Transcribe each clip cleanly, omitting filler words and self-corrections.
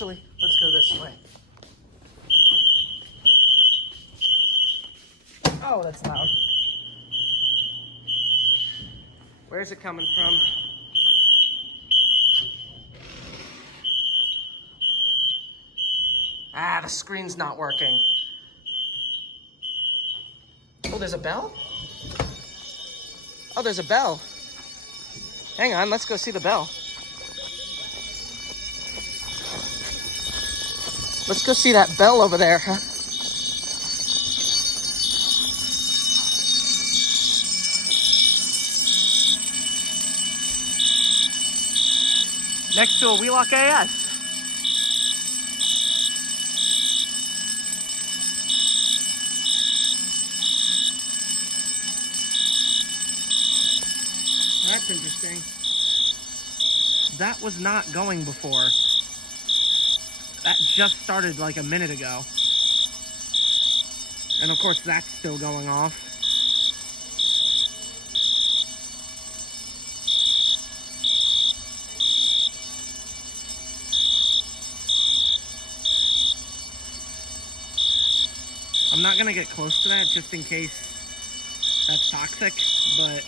Actually, let's go this way. Oh, that's loud. Where's it coming from? Ah, the screen's not working. Oh, there's a bell? Oh, there's a bell. Hang on, let's go see the bell. Let's go see that bell over there, huh? Next to a Wheelock AS. That's interesting. That was not going before. That just started like a minute ago. And of course that's still going off. I'm not gonna get close to that just in case that's toxic, but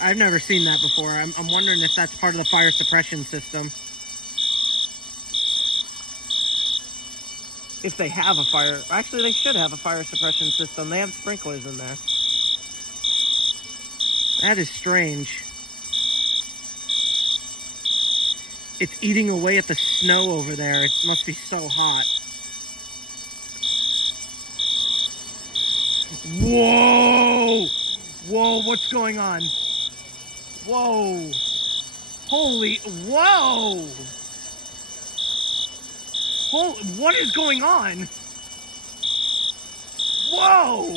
I've never seen that before. I'm wondering if that's part of the fire suppression system. If they have a fire, actually they should have a fire suppression system. They have sprinklers in there. That is strange. It's eating away at the snow over there. It must be so hot. Whoa! Whoa, what's going on? Whoa! Holy, whoa! What is going on? Whoa!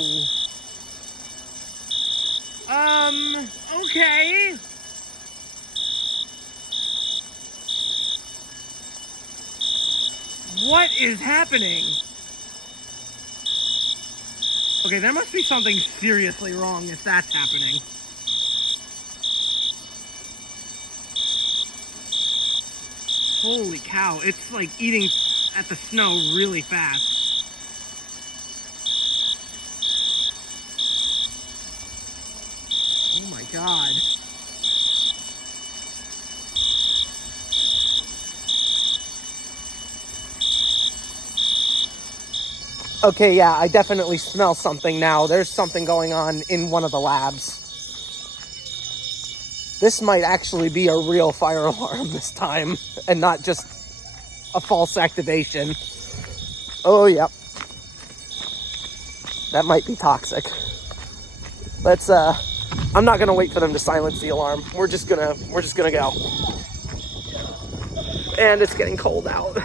Okay. What is happening? Okay, there must be something seriously wrong if that's happening. Holy cow, it's like eating at the snow really fast. Oh my god. Okay, yeah, I definitely smell something now. There's something going on in one of the labs. This might actually be a real fire alarm this time, and not just a false activation. Oh, yep. That might be toxic. Let's, I'm not gonna wait for them to silence the alarm. We're just gonna go. And it's getting cold out.